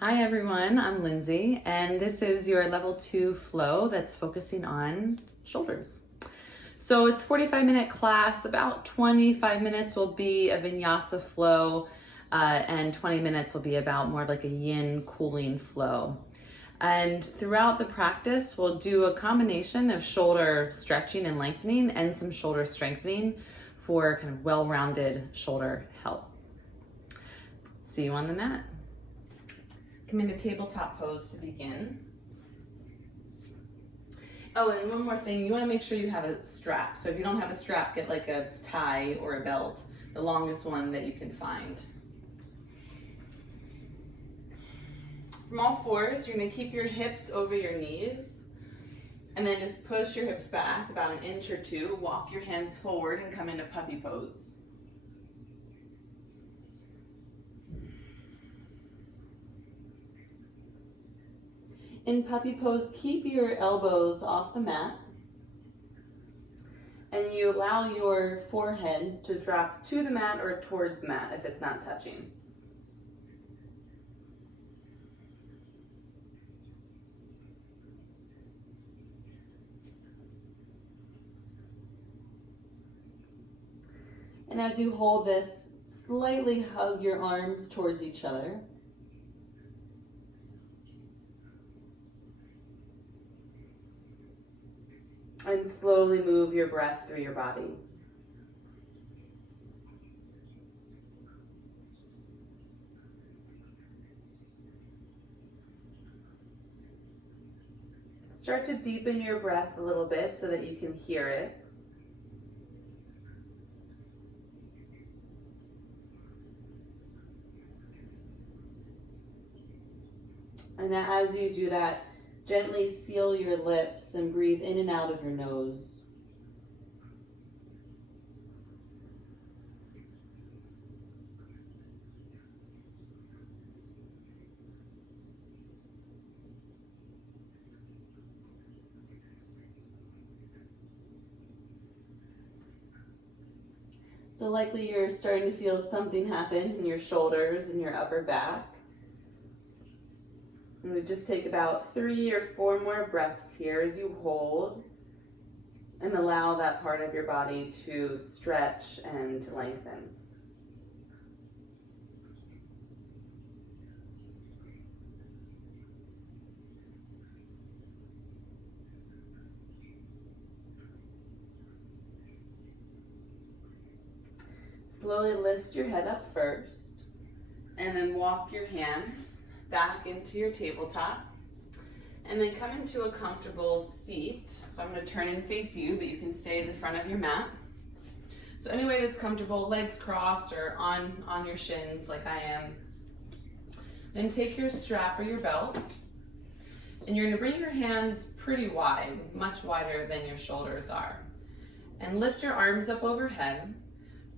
Hi everyone, I'm Lindsay, and this is your level 2 flow that's focusing on shoulders. So it's 45-minute class, about 25 minutes will be a vinyasa flow, and 20 minutes will be about more like a yin cooling flow. And throughout the practice, we'll do a combination of shoulder stretching and lengthening and some shoulder strengthening for kind of well-rounded shoulder health. See you on the mat. Come into tabletop pose to begin. Oh, and one more thing, you want to make sure you have a strap. So if you don't have a strap, get like a tie or a belt, the longest one that you can find. From all fours, you're going to keep your hips over your knees, and then just push your hips back about an inch or two, walk your hands forward and come into puppy pose. In puppy pose, keep your elbows off the mat, and you allow your forehead to drop to the mat or towards the mat if it's not touching. And as you hold this, slightly hug your arms towards each other. And slowly move your breath through your body. Start to deepen your breath a little bit so that you can hear it. And as you do that, gently seal your lips and breathe in and out of your nose. So likely you're starting to feel something happen in your shoulders and your upper back. And we just take about 3 or 4 more breaths here as you hold and allow that part of your body to stretch and to lengthen. Slowly lift your head up first, and then walk your hands back into your tabletop, and then come into a comfortable seat. So I'm going to turn and face you, but you can stay at the front of your mat. So any way that's comfortable, legs crossed or on your shins like I am. Then take your strap or your belt, and you're going to bring your hands pretty wide, much wider than your shoulders are. And lift your arms up overhead.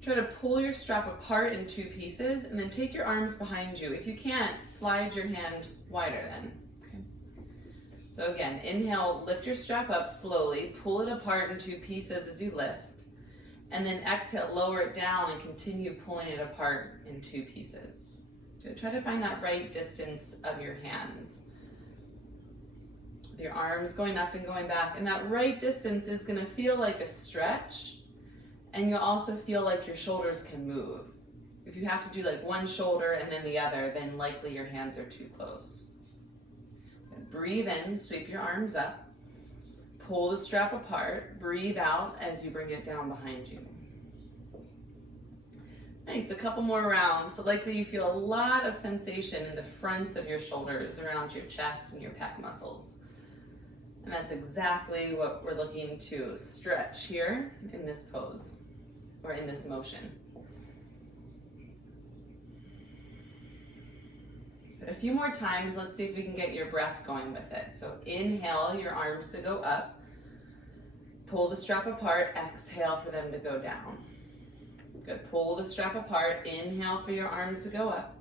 Try to pull your strap apart in 2 pieces, and then take your arms behind you. If you can't, slide your hand wider then. Okay. So again, inhale, lift your strap up slowly, pull it apart in 2 pieces as you lift, and then exhale, lower it down and continue pulling it apart in 2 pieces. So try to find that right distance of your hands. With your arms going up and going back, and that right distance is going to feel like a stretch. And you'll also feel like your shoulders can move. If you have to do like one shoulder and then the other, then likely your hands are too close. So breathe in, sweep your arms up, pull the strap apart, breathe out as you bring it down behind you. Nice, a couple more rounds. So likely you feel a lot of sensation in the fronts of your shoulders, around your chest and your pec muscles. And that's exactly what we're looking to stretch here in this pose, or in this motion. A few more times, let's see if we can get your breath going with it. So inhale your arms to go up, pull the strap apart, exhale for them to go down. Good, pull the strap apart, inhale for your arms to go up,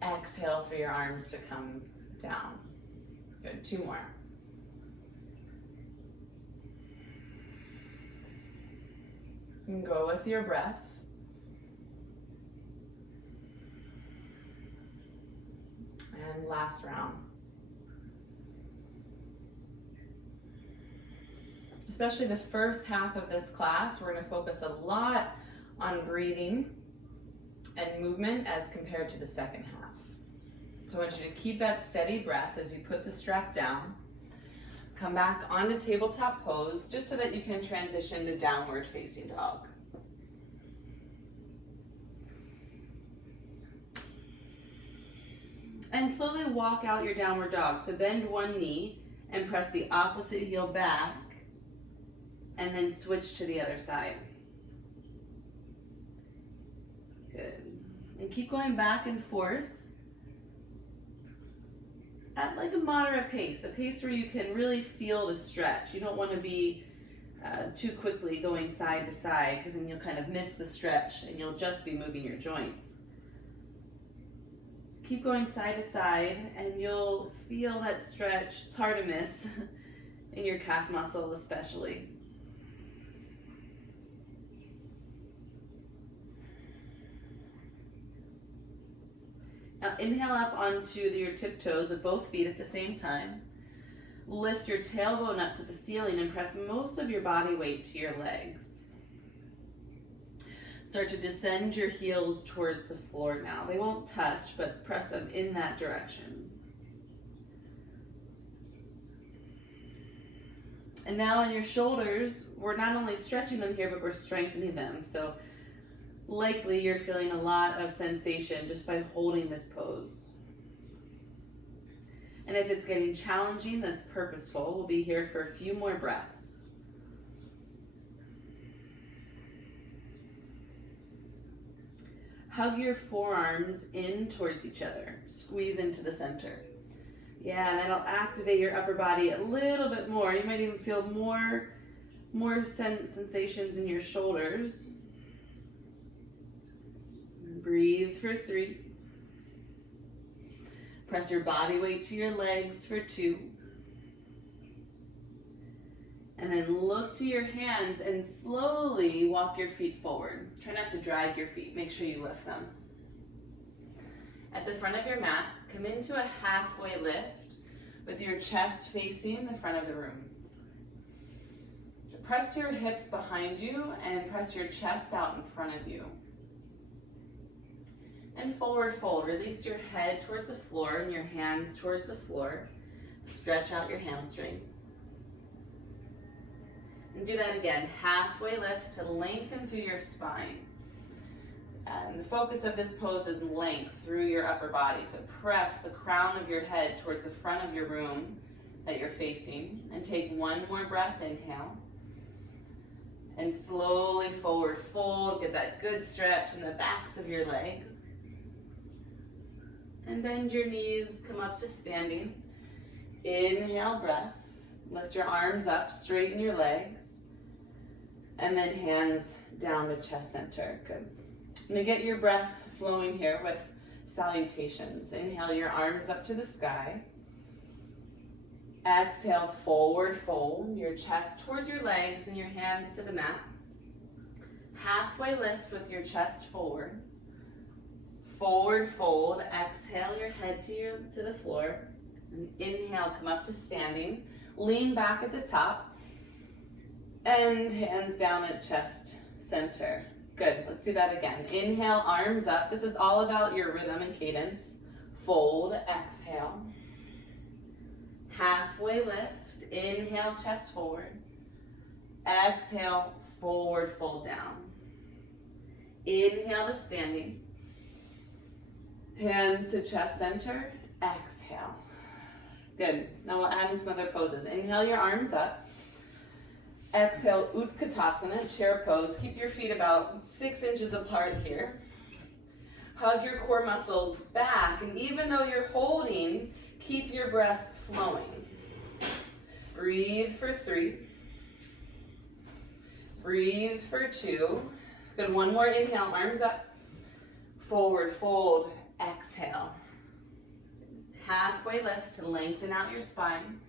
exhale for your arms to come down. Good, 2 more. And go with your breath. last round. Especially the first half of this class, we're going to focus a lot on breathing and movement as compared to the second half. So I want you to keep that steady breath as you put the strap down. Come back onto tabletop pose just so that you can transition to downward facing dog. And slowly walk out your downward dog. So bend one knee and press the opposite heel back and then switch to the other side. Good. And keep going back and forth at like a moderate pace, a pace where you can really feel the stretch. You don't want to be too quickly going side to side because then you'll kind of miss the stretch and you'll just be moving your joints. Keep going side to side and you'll feel that stretch. It's hard to miss in your calf muscle especially. Now inhale up onto your tiptoes of both feet at the same time. Lift your tailbone up to the ceiling and press most of your body weight to your legs. Start to descend your heels towards the floor now. They won't touch, but press them in that direction. And now on your shoulders, we're not only stretching them here, but we're strengthening them. So likely you're feeling a lot of sensation just by holding this pose. And if it's getting challenging, that's purposeful. We'll be here for a few more breaths. Hug your forearms in towards each other. Squeeze into the center. Yeah, and that'll activate your upper body a little bit more. You might even feel more sensations in your shoulders. Breathe for 3. Press your body weight to your legs for 2. And then look to your hands and slowly walk your feet forward. Try not to drag your feet. Make sure you lift them. At the front of your mat, come into a halfway lift with your chest facing the front of the room. Press your hips behind you and press your chest out in front of you. And forward fold. Release your head towards the floor and your hands towards the floor. Stretch out your hamstrings. And do that again. Halfway lift to lengthen through your spine. And the focus of this pose is length through your upper body. So press the crown of your head towards the front of your room that you're facing. And take one more breath. Inhale. And slowly forward fold. Get that good stretch in the backs of your legs. And bend your knees, come up to standing. Inhale, breath. Lift your arms up, straighten your legs. And then hands down to chest center. Good. Now get your breath flowing here with salutations. Inhale your arms up to the sky. Exhale, forward fold. Your chest towards your legs and your hands to the mat. Halfway lift with your chest forward. Forward fold, exhale your head to the floor. And inhale, come up to standing. Lean back at the top. And hands down at chest center. Good, let's do that again. Inhale, arms up. This is all about your rhythm and cadence. Fold, exhale. Halfway lift, inhale, chest forward. Exhale, forward fold down. Inhale to standing. Hands to chest center, exhale. Good, now we'll add in some other poses. Inhale your arms up. Exhale, Utkatasana, chair pose. Keep your feet about 6 inches apart here. Hug your core muscles back, and even though you're holding, keep your breath flowing. Breathe for 3. Breathe for 2. Good, one more inhale, arms up. Forward fold. Exhale. Halfway lift to lengthen out your spine.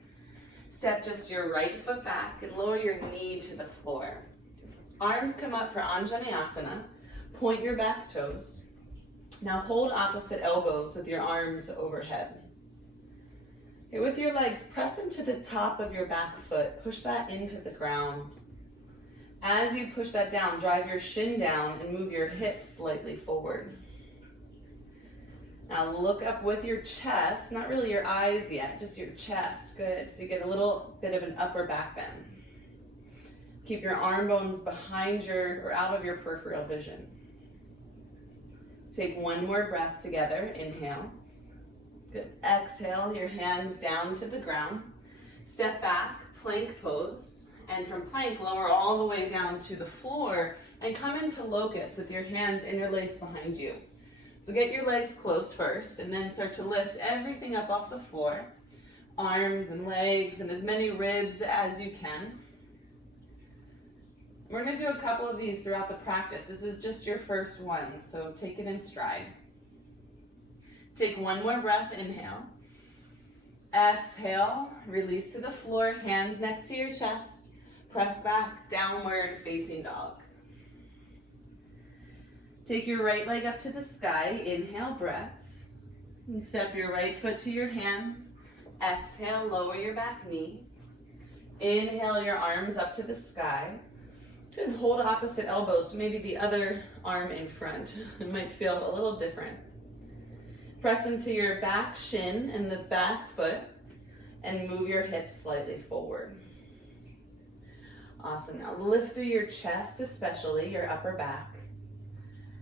Step just your right foot back and lower your knee to the floor. Arms come up for Anjaneyasana. Point your back toes. Now hold opposite elbows with your arms overhead. Okay, with your legs, press into the top of your back foot. Push that into the ground. As you push that down, drive your shin down and move your hips slightly forward. Now look up with your chest, not really your eyes yet, just your chest. Good, so you get a little bit of an upper back bend. Keep your arm bones behind your, or out of your peripheral vision. Take one more breath together, inhale. Good, exhale, your hands down to the ground. Step back, plank pose. And from plank, lower all the way down to the floor and come into locust with your hands interlaced behind you. So get your legs close first and then start to lift everything up off the floor. Arms and legs and as many ribs as you can. We're going to do a couple of these throughout the practice. This is just your first one, so take it in stride. Take one more breath, inhale. Exhale, release to the floor, hands next to your chest. Press back, downward facing dog. Take your right leg up to the sky, inhale, breath. And step your right foot to your hands. Exhale, lower your back knee. Inhale your arms up to the sky. Good, hold opposite elbows, maybe the other arm in front. It might feel a little different. Press into your back shin and the back foot and move your hips slightly forward. Awesome, now lift through your chest, especially your upper back,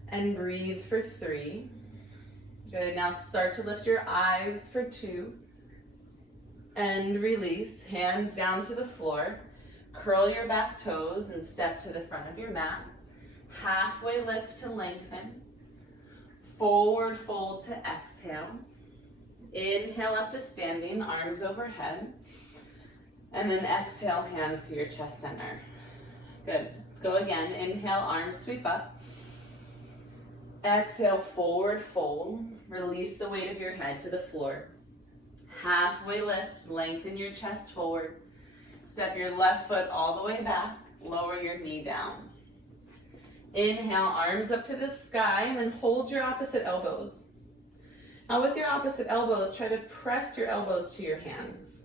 and breathe for 3. Good, now start to lift your eyes for 2, and release, hands down to the floor. Curl your back toes and step to the front of your mat. Halfway lift to lengthen. Forward fold to exhale. Inhale up to standing, arms overhead. And then exhale, hands to your chest center. Good. Let's go again. Inhale, arms sweep up. Exhale, forward fold. Release the weight of your head to the floor. Halfway lift, lengthen your chest forward. Step your left foot all the way back. Lower your knee down. Inhale, arms up to the sky, and then hold your opposite elbows. Now with your opposite elbows, try to press your elbows to your hands.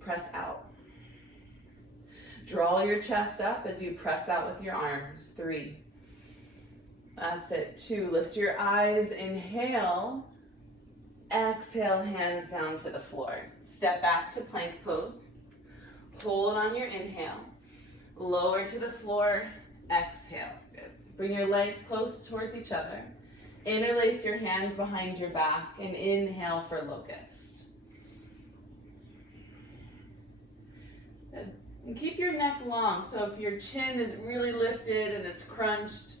Press out. Draw your chest up as you press out with your arms. 3. That's it. 2. Lift your eyes. Inhale. Exhale, hands down to the floor. Step back to plank pose. Hold on your inhale. Lower to the floor. Exhale. Good. Bring your legs close towards each other. Interlace your hands behind your back and inhale for locust. Good. And keep your neck long. So if your chin is really lifted and it's crunched,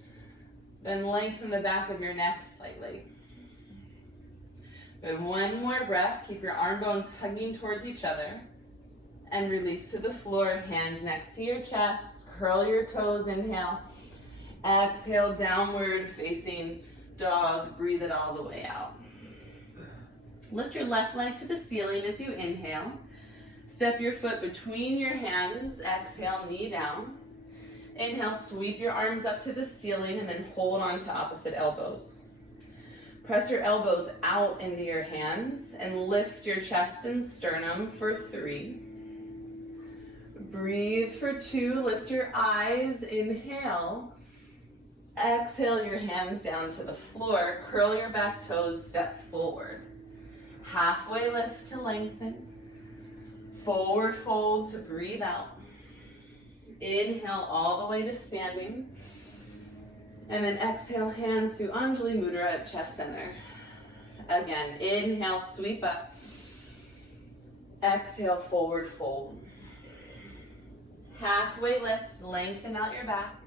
then lengthen the back of your neck slightly. Good. One more breath. Keep your arm bones hugging towards each other. And release to the floor, hands next to your chest. Curl your toes, inhale. Exhale, downward facing dog. Breathe it all the way out. Lift your left leg to the ceiling as you inhale. Step your foot between your hands. Exhale, knee down. Inhale, sweep your arms up to the ceiling and then hold on to opposite elbows. Press your elbows out into your hands and lift your chest and sternum for 3. Breathe for 2. Lift your eyes. Inhale. Exhale your hands down to the floor. Curl your back toes. Step forward. Halfway lift to lengthen. Forward fold to breathe out. Inhale all the way to standing. And then exhale, hands to Anjali Mudra at chest center. Again, inhale, sweep up. Exhale, forward fold. Halfway lift, lengthen out your back.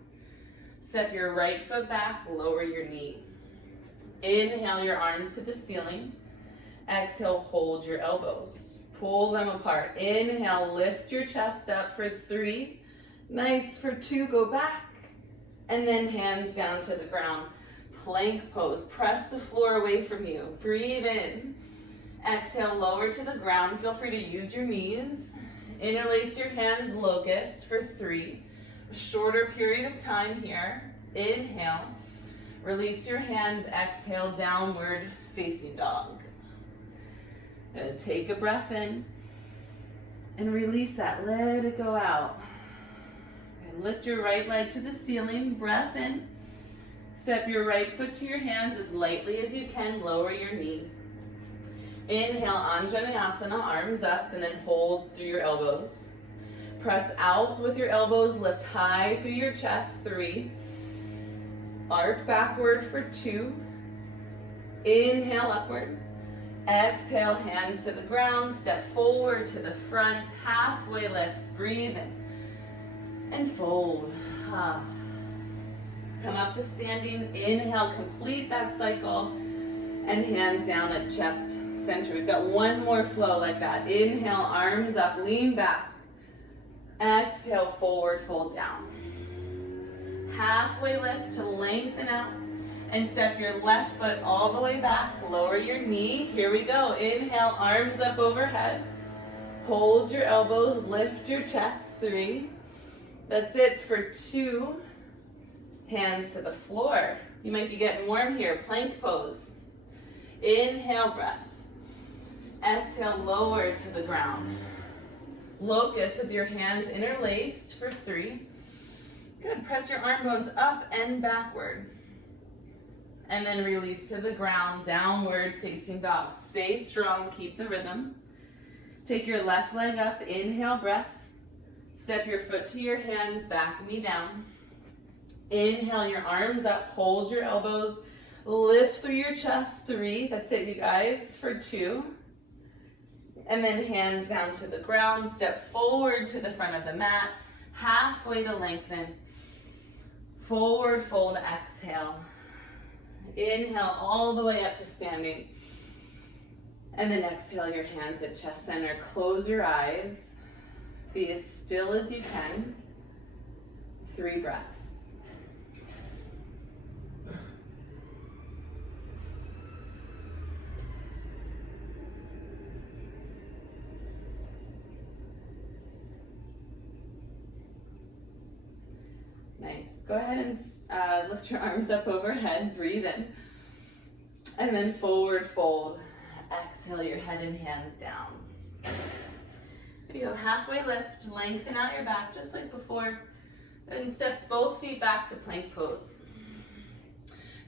Step your right foot back, lower your knee. Inhale your arms to the ceiling. Exhale, hold your elbows. Pull them apart. Inhale, lift your chest up for 3. Nice. For 2, go back. And then hands down to the ground. Plank pose. Press the floor away from you. Breathe in. Exhale, lower to the ground. Feel free to use your knees. Interlace your hands, locust for 3. A shorter period of time here. Inhale. Release your hands. Exhale, downward facing dog. Good. Take a breath in and release that. Let it go out. And lift your right leg to the ceiling. Breath in. Step your right foot to your hands as lightly as you can. Lower your knee. Inhale, Anjaneyasana, arms up, and then hold through your elbows. Press out with your elbows, lift high through your chest, 3. Arc backward for 2. Inhale, upward. Exhale, hands to the ground, step forward to the front, halfway lift, breathe in, and fold. Come up to standing, inhale, complete that cycle, and hands down at chest center. We've got one more flow like that. Inhale, arms up, lean back. Exhale, forward, fold down. Halfway lift to lengthen out. And step your left foot all the way back. Lower your knee. Here we go. Inhale, arms up overhead. Hold your elbows, lift your chest, 3. That's it for 2. Hands to the floor. You might be getting warm here. Plank pose. Inhale, breath. Exhale, lower to the ground. Locust with your hands interlaced for 3. Good. Press your arm bones up and backward. And then release to the ground, downward facing dog. Stay strong, keep the rhythm. Take your left leg up, inhale, breath. Step your foot to your hands, back knee down. Inhale, your arms up, hold your elbows, lift through your chest, 3. That's it, you guys, for 2. And then hands down to the ground, step forward to the front of the mat, halfway to lengthen. Forward fold, exhale. Inhale all the way up to standing. And then exhale your hands at chest center. Close your eyes. Be as still as you can. 3 breaths. Nice. Go ahead and lift your arms up overhead. Breathe in. And then forward fold. Exhale your head and hands down. There you go. Halfway lift. Lengthen out your back just like before. And step both feet back to plank pose.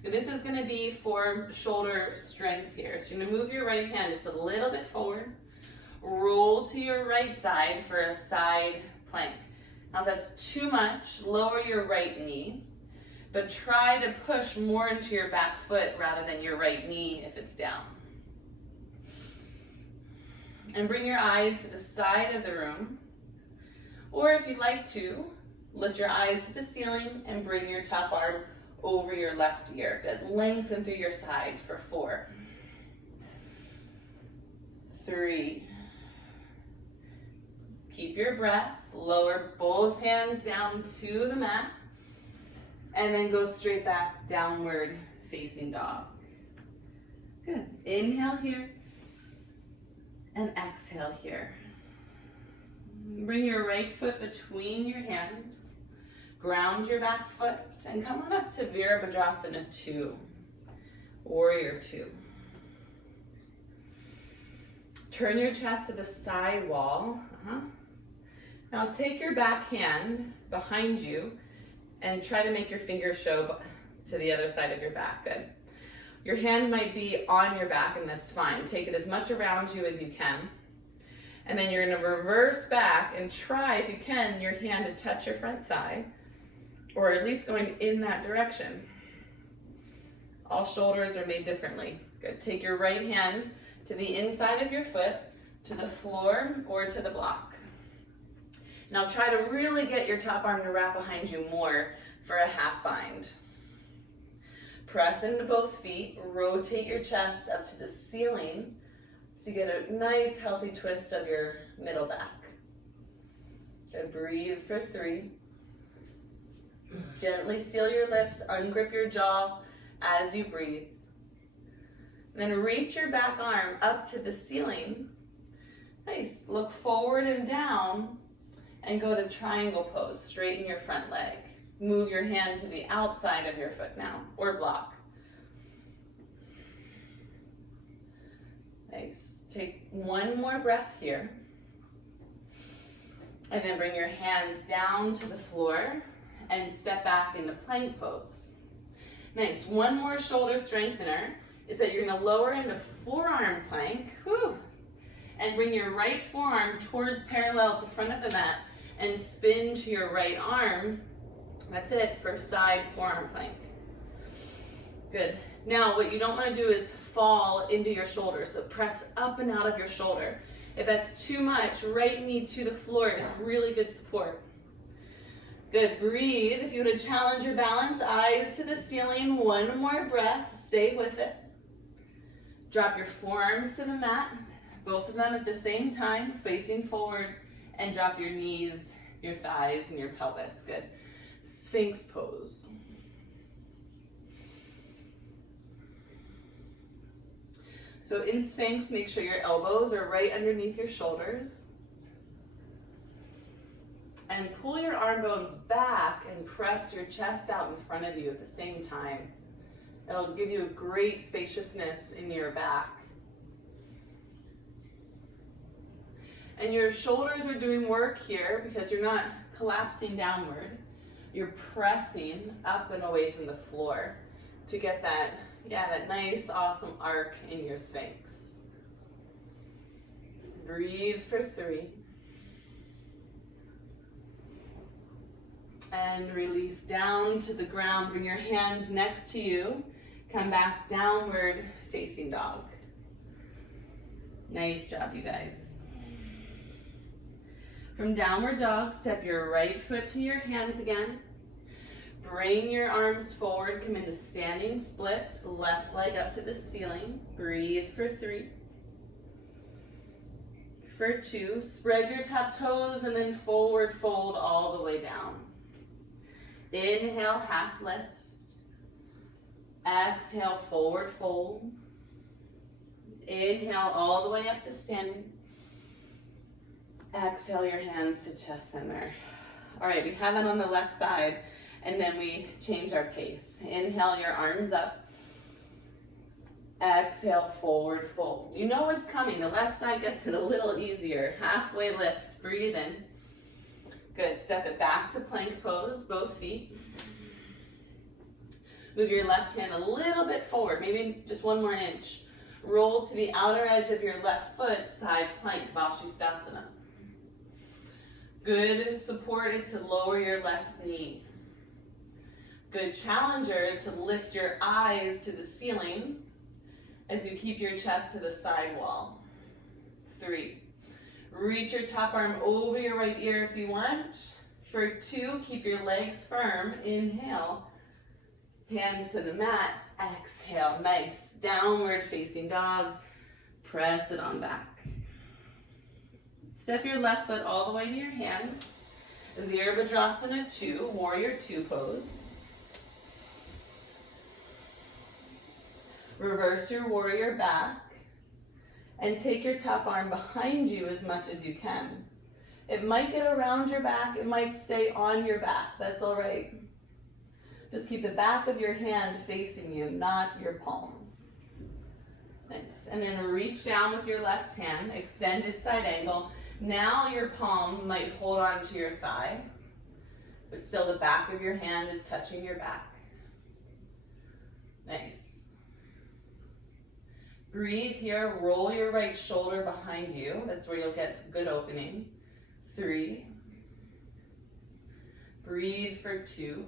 This is going to be for shoulder strength here. So you're going to move your right hand just a little bit forward. Roll to your right side for a side plank. Now if that's too much, lower your right knee, but try to push more into your back foot rather than your right knee if it's down. And bring your eyes to the side of the room, or if you'd like to, lift your eyes to the ceiling and bring your top arm over your left ear. Good. Lengthen through your side for 4, 3. Keep your breath. Lower both hands down to the mat. And then go straight back, downward facing dog. Good. Inhale here. And exhale here. Bring your right foot between your hands. Ground your back foot. And come on up to Virabhadrasana 2. Warrior 2. Turn your chest to the side wall. Now take your back hand behind you and try to make your fingers show to the other side of your back. Good. Your hand might be on your back, and that's fine. Take it as much around you as you can. And then you're going to reverse back and try, if you can, your hand to touch your front thigh, or at least going in that direction. All shoulders are made differently. Good. Take your right hand to the inside of your foot, to the floor, or to the block. Now try to really get your top arm to wrap behind you more for a half bind. Press into both feet, rotate your chest up to the ceiling so you get a nice healthy twist of your middle back. Good. Breathe for 3. Gently seal your lips, ungrip your jaw as you breathe. Then reach your back arm up to the ceiling. Nice. Look forward and down and go to triangle pose. Straighten your front leg. Move your hand to the outside of your foot now, or block. Nice. Take one more breath here. And then bring your hands down to the floor and step back into plank pose. Nice. One more shoulder strengthener is that you're going to lower into forearm plank. Whew. And bring your right forearm towards parallel at the front of the mat and spin to your right arm. That's it for side forearm plank. Good. Now what you don't want to do is fall into your shoulder. So press up and out of your shoulder. If that's too much, right knee to the floor is really good support. Good. Breathe. If you want to challenge your balance, eyes to the ceiling. One more breath. Stay with it. Drop your forearms to the mat. Both of them at the same time, facing forward, and drop your knees, your thighs, and your pelvis. Good. Sphinx pose. So in Sphinx, make sure your elbows are right underneath your shoulders. And pull your arm bones back and press your chest out in front of you at the same time. It'll give you a great spaciousness in your back. And your shoulders are doing work here because you're not collapsing downward. You're pressing up and away from the floor to get that nice, awesome arc in your Sphinx. Breathe for 3. And release down to the ground. Bring your hands next to you. Come back downward facing dog. Nice job, you guys. From downward dog, step your right foot to your hands again. Bring your arms forward, come into standing splits, left leg up to the ceiling. Breathe for 3. For 2, spread your top toes and then forward fold all the way down. Inhale, half lift. Exhale, forward fold. Inhale all the way up to standing. Exhale your hands to chest center. All right, we have that on the left side, and then we change our pace. Inhale your arms up. Exhale, forward fold. You know what's coming. The left side gets it a little easier. Halfway lift, breathe in. Good, step it back to plank pose, both feet. Move your left hand a little bit forward, maybe just 1 more inch. Roll to the outer edge of your left foot, side plank, Vashisthasana. Good support is to lower your left knee. Good challenger is to lift your eyes to the ceiling as you keep your chest to the side wall. 3. Reach your top arm over your right ear if you want. For 2, keep your legs firm. Inhale. Hands to the mat. Exhale. Nice. Downward facing dog. Press it on back. Step your left foot all the way to your hands. Virabhadrasana 2, Warrior 2 pose. Reverse your warrior back. And take your top arm behind you as much as you can. It might get around your back, it might stay on your back, that's all right. Just keep the back of your hand facing you, not your palm. Nice, and then reach down with your left hand, extended side angle. Now your palm might hold on to your thigh, but still the back of your hand is touching your back. Nice. Breathe here, roll your right shoulder behind you. That's where you'll get some good opening. 3. Breathe for 2.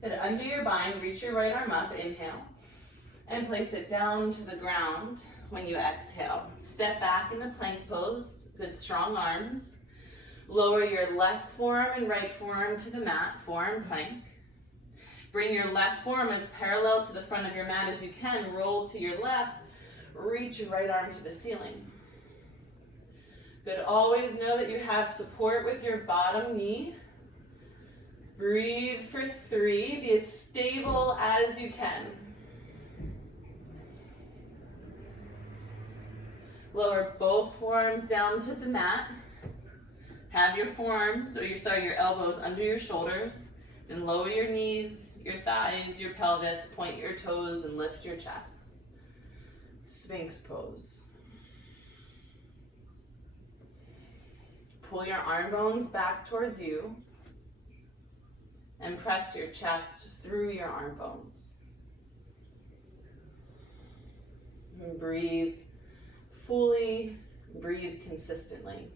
Then under your bind, reach your right arm up, inhale, and place it down to the ground when you exhale. Step back into plank pose, good strong arms. Lower your left forearm and right forearm to the mat, forearm plank. Bring your left forearm as parallel to the front of your mat as you can. Roll to your left. Reach your right arm to the ceiling. Good. Always know that you have support with your bottom knee. Breathe for 3. Be as stable as you can. Lower both forearms down to the mat. Have your your elbows under your shoulders. And lower your knees, your thighs, your pelvis, point your toes, and lift your chest. Sphinx pose. Pull your arm bones back towards you and press your chest through your arm bones. And breathe fully, breathe consistently.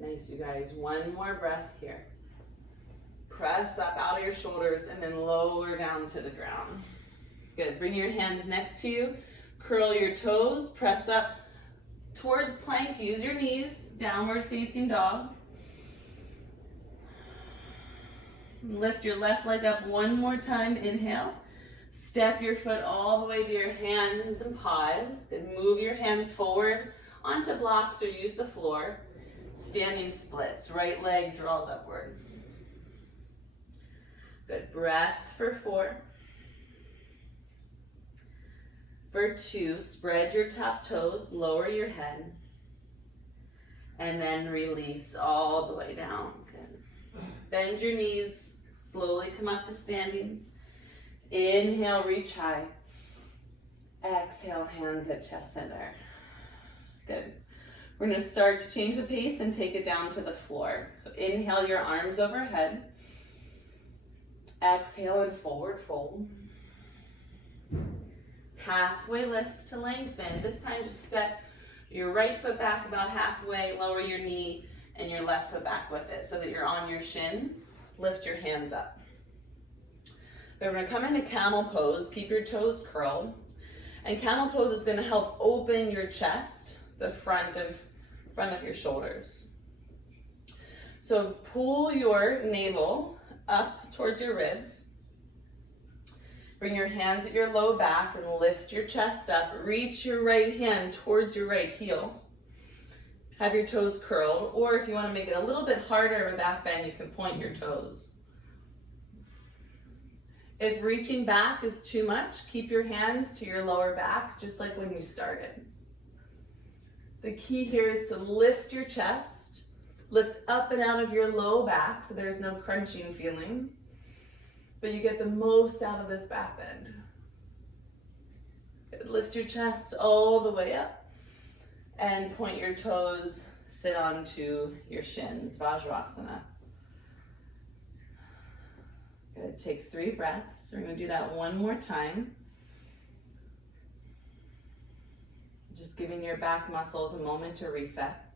Nice, you guys. One more breath here. Press up out of your shoulders and then lower down to the ground. Good. Bring your hands next to you. Curl your toes. Press up towards plank. Use your knees. Downward facing dog. Lift your left leg up one more time. Inhale. Step your foot all the way to your hands and paws. Good. Move your hands forward onto blocks or use the floor. Standing splits. Right leg draws upward. Good. Breath for 4. For 2, spread your top toes, lower your head, and then release all the way down. Good. Bend your knees, slowly come up to standing. Inhale, reach high. Exhale, hands at chest center. Good. We're going to start to change the pace and take it down to the floor. So inhale your arms overhead. Exhale and forward fold. Halfway lift to lengthen. This time just step your right foot back about halfway, lower your knee, and your left foot back with it so that you're on your shins. Lift your hands up. We're going to come into camel pose. Keep your toes curled. And camel pose is going to help open your chest, the front of your shoulders. So pull your navel up towards your ribs. Bring your hands at your low back and lift your chest up. Reach your right hand towards your right heel. Have your toes curled, or if you want to make it a little bit harder of a back bend, you can point your toes. If reaching back is too much, keep your hands to your lower back, just like when you started. The key here is to lift your chest, lift up and out of your low back so there's no crunching feeling. But you get the most out of this back bend. Good. Lift your chest all the way up and point your toes, sit onto your shins, Vajrasana. Good. Take 3 breaths. We're going to do that one more time. Just giving your back muscles a moment to reset.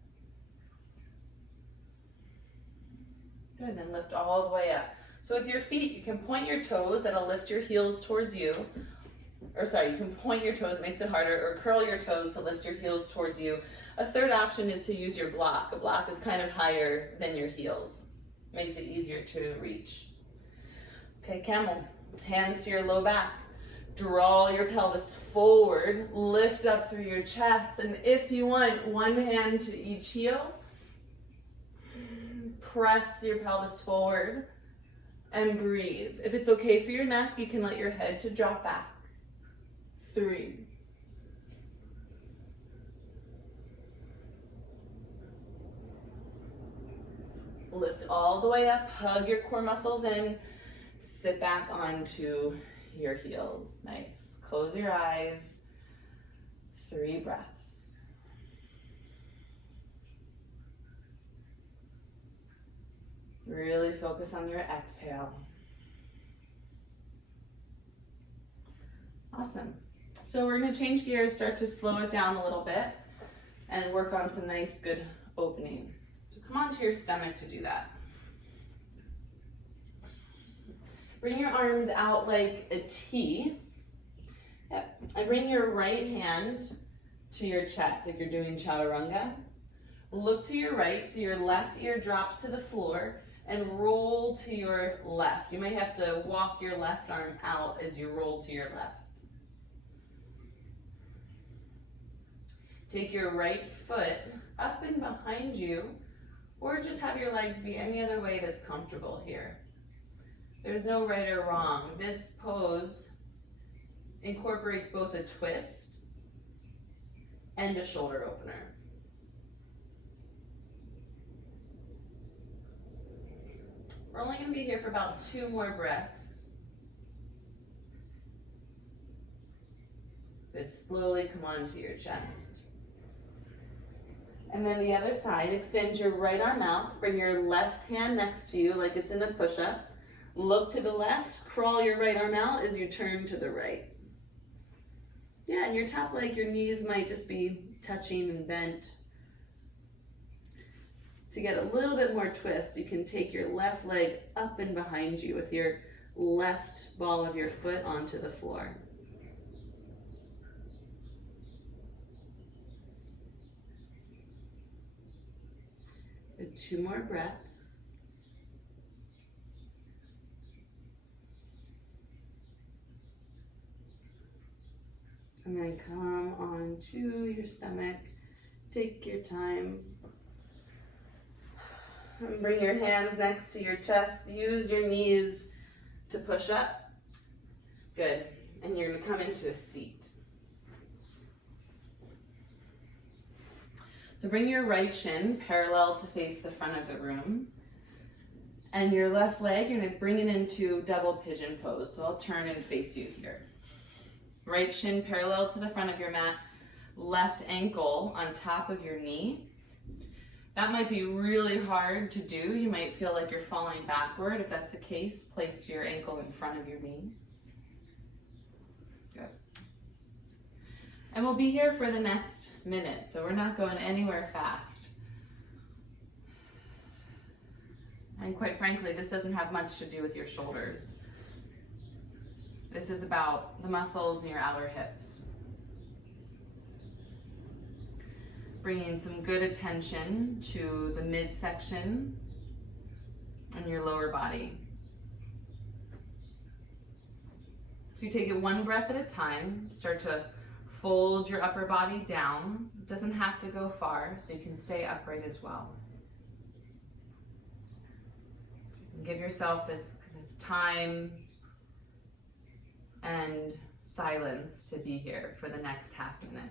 Good. Then lift all the way up. So with your feet, you can point your toes, that'll lift your heels towards you. Or sorry, you can point your toes, it makes it harder, or curl your toes to lift your heels towards you. A third option is to use your block. A block is kind of higher than your heels. Makes it easier to reach. Okay, camel. Hands to your low back. Draw your pelvis forward, lift up through your chest, and if you want, one hand to each heel. Press your pelvis forward. And breathe. If it's okay for your neck, you can let your head to drop back. 3. Lift all the way up, hug your core muscles in, sit back onto your heels. Nice. Close your eyes. 3 breaths. Really focus on your exhale. Awesome. So we're going to change gears, start to slow it down a little bit, and work on some nice, good opening. So come onto your stomach to do that. Bring your arms out like a T. Yep. And bring your right hand to your chest like you're doing chaturanga. Look to your right so your left ear drops to the floor. And roll to your left. You may have to walk your left arm out as you roll to your left. Take your right foot up and behind you, or just have your legs be any other way that's comfortable here. There's no right or wrong. This pose incorporates both a twist and a shoulder opener. We're only going to be here for about 2 more breaths. Good, slowly come onto your chest. And then the other side, extend your right arm out, bring your left hand next to you like it's in a push-up. Look to the left, crawl your right arm out as you turn to the right. Yeah, and your top leg, your knees might just be touching and bent. To get a little bit more twist, you can take your left leg up and behind you with your left ball of your foot onto the floor. Good, 2 more breaths. And then come onto your stomach. Take your time. And bring your hands next to your chest. Use your knees to push up. Good. And you're going to come into a seat. So bring your right shin parallel to face the front of the room. And your left leg, you're going to bring it into double pigeon pose. So I'll turn and face you here. Right shin parallel to the front of your mat. Left ankle on top of your knee. That might be really hard to do. You might feel like you're falling backward. If that's the case, place your ankle in front of your knee. Good. And we'll be here for the next minute, so we're not going anywhere fast. And quite frankly, this doesn't have much to do with your shoulders. This is about the muscles in your outer hips. Bringing some good attention to the midsection and your lower body. So you take it 1 breath at a time. Start to fold your upper body down. It doesn't have to go far, so you can stay upright as well. And give yourself this kind of time and silence to be here for the next half minute.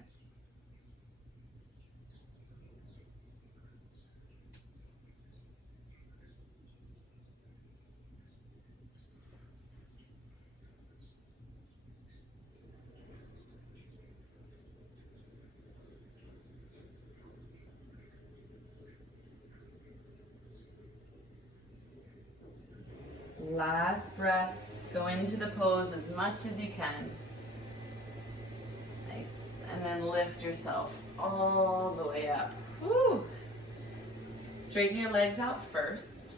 Last breath. Go into the pose as much as you can. Nice. And then lift yourself all the way up. Woo! Straighten your legs out first.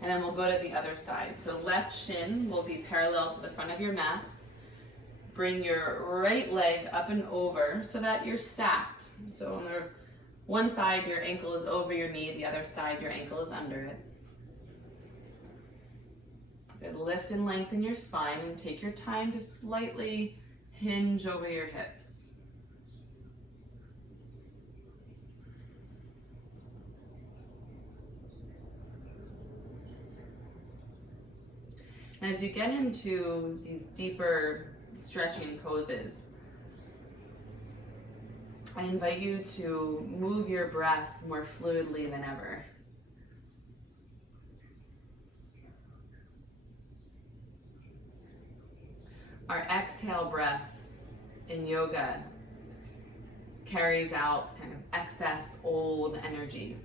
And then we'll go to the other side. So left shin will be parallel to the front of your mat. Bring your right leg up and over so that you're stacked. So on the one side, your ankle is over your knee. The other side, your ankle is under it. Good. Lift and lengthen your spine and take your time to slightly hinge over your hips. And as you get into these deeper stretching poses, I invite you to move your breath more fluidly than ever. Our exhale breath in yoga carries out kind of excess old energy.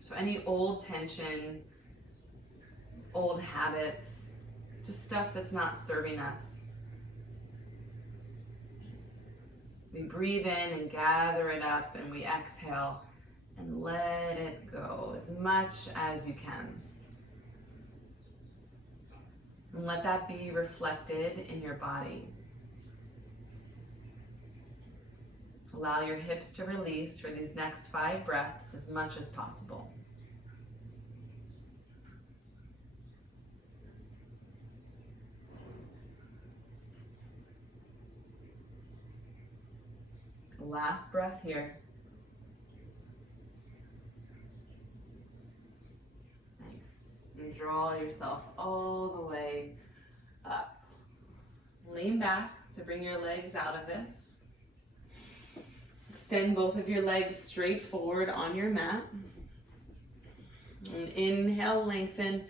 So any old tension, old habits, just stuff that's not serving us. We breathe in and gather it up, and we exhale and let it go as much as you can. And let that be reflected in your body. Allow your hips to release for these next 5 breaths as much as possible. Last breath here. Nice. And draw yourself all the way up. Lean back to bring your legs out of this. Extend both of your legs straight forward on your mat. And inhale, lengthen.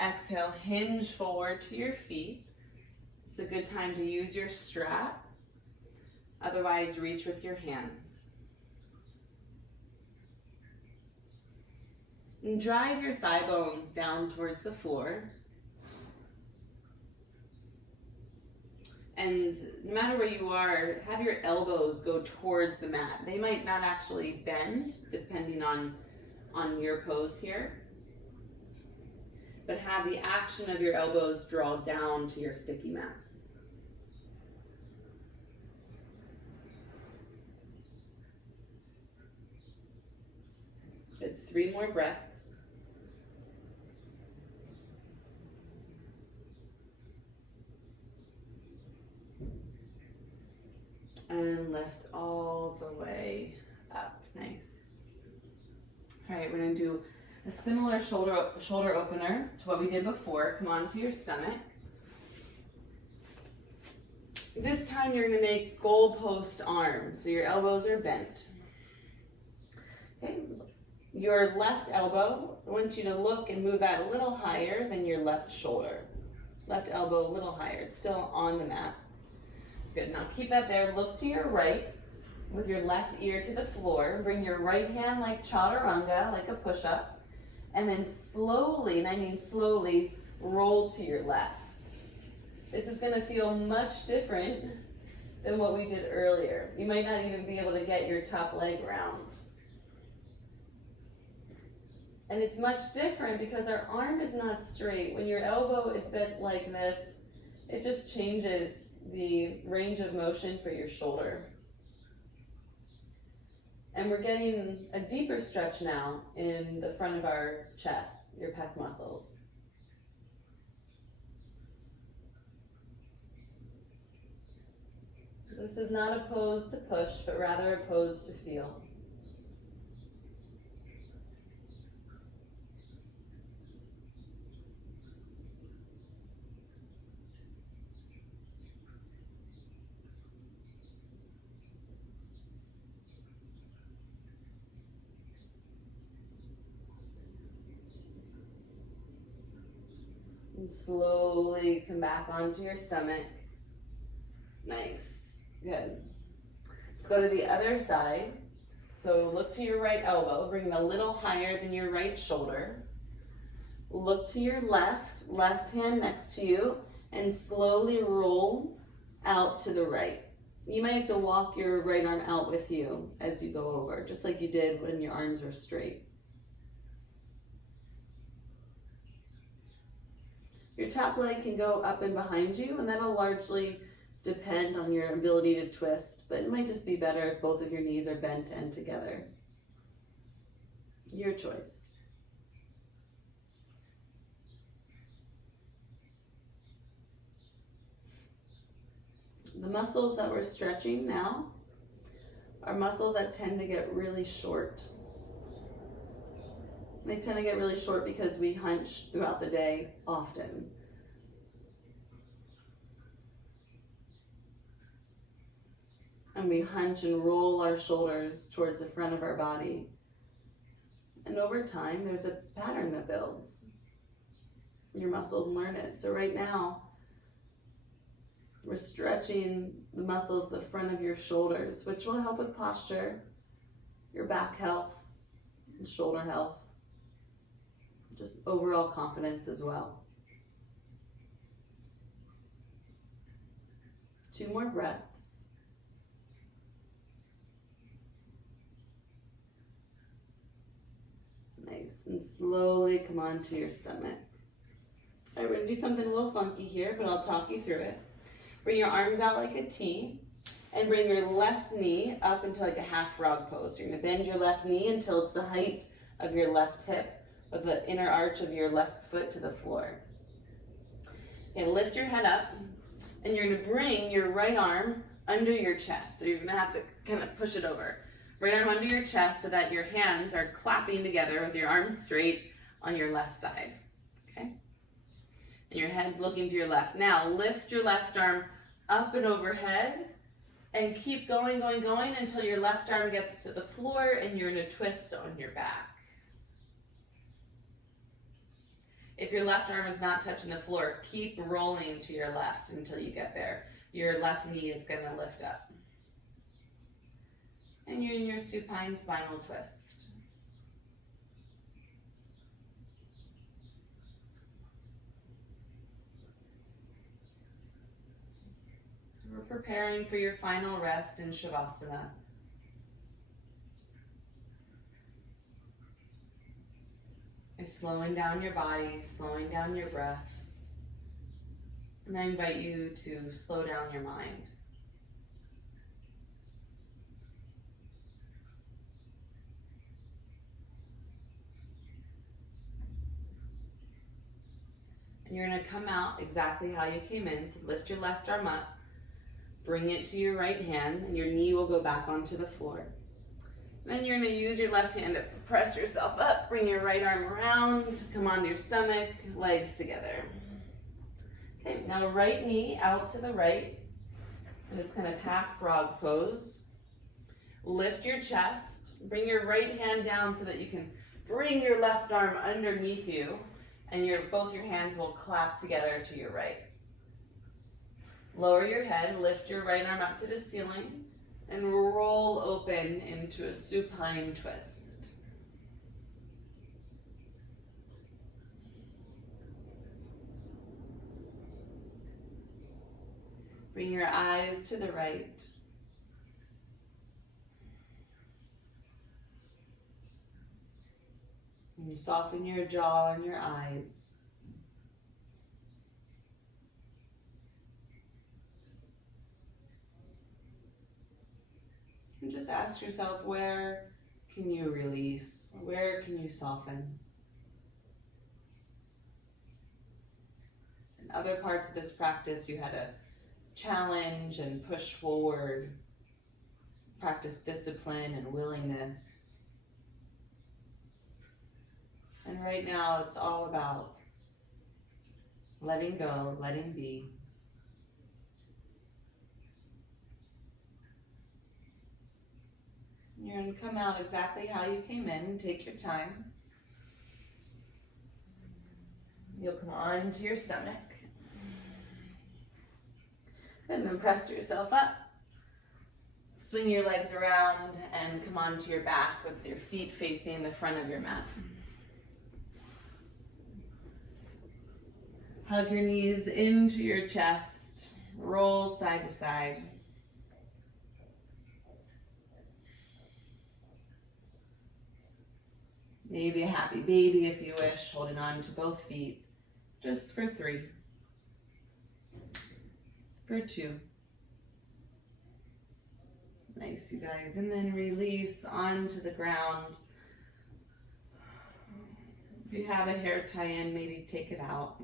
Exhale, hinge forward to your feet. It's a good time to use your strap. Otherwise, reach with your hands. And drive your thigh bones down towards the floor. And no matter where you are, have your elbows go towards the mat. They might not actually bend, depending on your pose here. But have the action of your elbows draw down to your sticky mat. Good, 3 more breaths. And lift all the way up. Nice. All right, we're gonna do a similar shoulder opener to what we did before. Come onto your stomach. This time you're gonna make goalpost arms, so your elbows are bent. Okay. Your left elbow, I want you to look and move that a little higher than your left shoulder. Left elbow a little higher, it's still on the mat. Good, now keep that there. Look to your right with your left ear to the floor. Bring your right hand like chaturanga, like a push-up. And then slowly, and I mean slowly, roll to your left. This is gonna feel much different than what we did earlier. You might not even be able to get your top leg round. And it's much different because our arm is not straight. When your elbow is bent like this, it just changes the range of motion for your shoulder. And we're getting a deeper stretch now in the front of our chest, your pec muscles. This is not a pose to push, but rather a pose to feel. And slowly come back onto your stomach. Nice, good. Let's go to the other side. So look to your right elbow, bring it a little higher than your right shoulder. Look to your left hand next to you, and slowly roll out to the right. You might have to walk your right arm out with you as you go over, just like you did when your arms are straight. Your top leg can go up and behind you, and that'll largely depend on your ability to twist, but it might just be better if both of your knees are bent and together. Your choice. The muscles that we're stretching now are muscles that tend to get really short. They tend to get really short because we hunch throughout the day often. And we hunch and roll our shoulders towards the front of our body. And over time, there's a pattern that builds. Your muscles learn it. So right now, we're stretching the muscles the front of your shoulders, which will help with posture, your back health, and shoulder health. Just overall confidence as well. 2 more breaths. Nice, and slowly come onto your stomach. All right, we're gonna do something a little funky here, but I'll talk you through it. Bring your arms out like a T, and bring your left knee up into like a half frog pose. You're gonna bend your left knee until it's the height of your left hip, with the inner arch of your left foot to the floor. Okay, lift your head up, and you're gonna bring your right arm under your chest. So you're gonna have to kind of push it over. Right arm under your chest so that your hands are clapping together with your arms straight on your left side, okay? And your head's looking to your left. Now, lift your left arm up and overhead, and keep going until your left arm gets to the floor and you're in a twist on your back. If your left arm is not touching the floor, keep rolling to your left until you get there. Your left knee is going to lift up. And you're in your supine spinal twist. We're preparing for your final rest in Shavasana. You're slowing down your body, slowing down your breath. And I invite you to slow down your mind. And you're going to come out exactly how you came in. So lift your left arm up, bring it to your right hand, and your knee will go back onto the floor. Then you're going to use your left hand to press yourself up, bring your right arm around, come onto your stomach, legs together. Okay, now right knee out to the right, and it's kind of half frog pose. Lift your chest, bring your right hand down so that you can bring your left arm underneath you, and both your hands will clap together to your right. Lower your head, lift your right arm up to the ceiling, and roll open into a supine twist. Bring your eyes to the right. And you soften your jaw and your eyes. And just ask yourself, where can you release? Where can you soften? In other parts of this practice, you had to challenge and push forward, practice discipline and willingness. And right now, it's all about letting go, letting be. You're going to come out exactly how you came in. Take your time. You'll come on to your stomach. And then press yourself up. Swing your legs around and come onto your back with your feet facing the front of your mat. Hug your knees into your chest. Roll side to side. Maybe a happy baby if you wish, holding on to both feet. Just for 3. For 2. Nice, you guys. And then release onto the ground. If you have a hair tie-in, maybe take it out.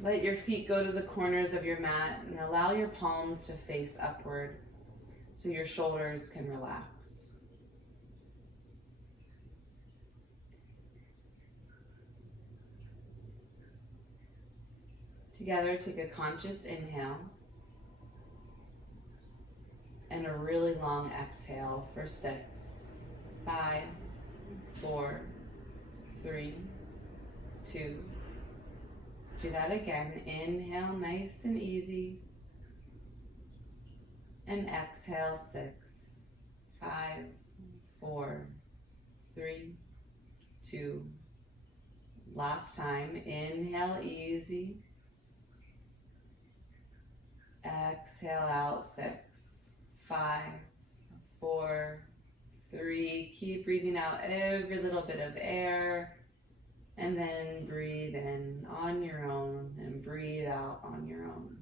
Let your feet go to the corners of your mat and allow your palms to face upward so your shoulders can relax. Together, take a conscious inhale and a really long exhale for 6, 5, 4, 3, 2. Do that again. Inhale nice and easy. And exhale 6, 5, 4, 3, 2. Last time. Inhale easy. Exhale out 6, 5, 4, 3. Keep breathing out every little bit of air. And then breathe in on your own and breathe out on your own.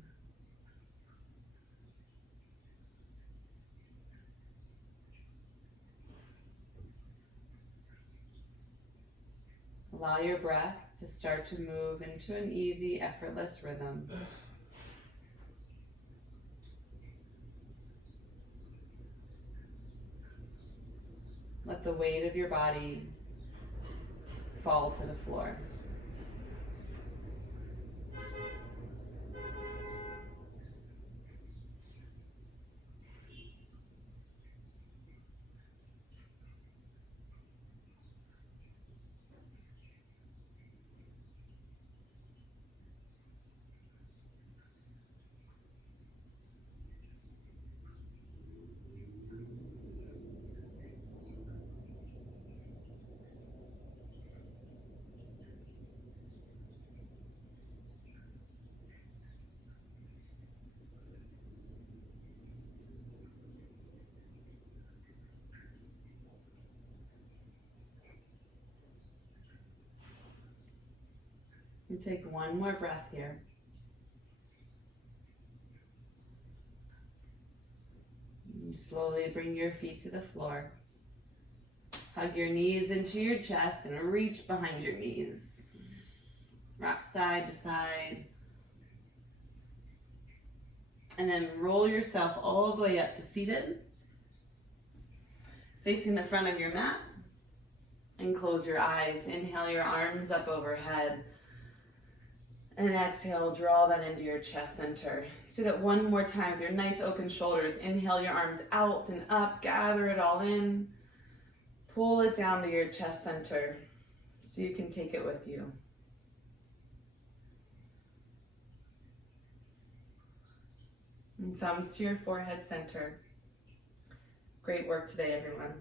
Allow your breath to start to move into an easy, effortless rhythm. Let the weight of your body fall to the floor. And take one more breath here. You slowly bring your feet to the floor. Hug your knees into your chest and reach behind your knees. Rock side to side. And then roll yourself all the way up to seated. Facing the front of your mat. And close your eyes. Inhale your arms up overhead. And exhale, draw that into your chest center. Do that one more time with your nice open shoulders. Inhale your arms out and up. Gather it all in. Pull it down to your chest center so you can take it with you. And thumbs to your forehead center. Great work today, everyone.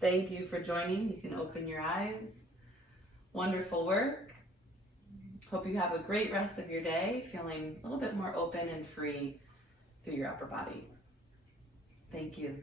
Thank you for joining. You can open your eyes. Wonderful work. Hope you have a great rest of your day, feeling a little bit more open and free through your upper body. Thank you.